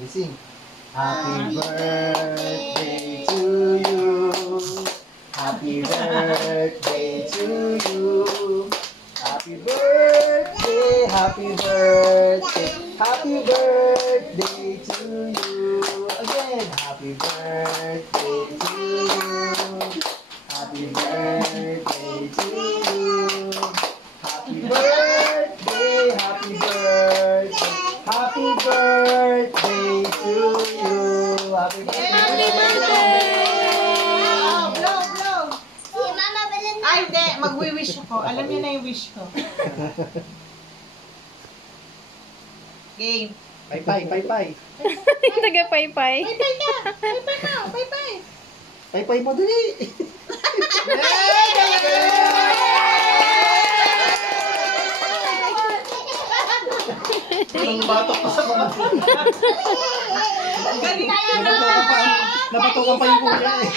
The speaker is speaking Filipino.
We sing. Happy birthday to you. Happy birthday to you. Happy birthday, happy birthday, happy birthday to you. Again, happy birthday to you. Happy birthday to you. Happy birthday, happy birthday, happy birthday to you. Happy birthday. Blow, blow. Si Mama Belen. Ay, hindi. Magwi-wish ako. Alam niyo na yung wish ko. Game. Pay-pay, pay-pay. Taga-pay-pay. Bye-bye ka. Bye-bye ka. Bye-bye. Pay-pay mo dali. Ang batok pa sa mga. Galing na yan. Napatukan pa yung kuya eh.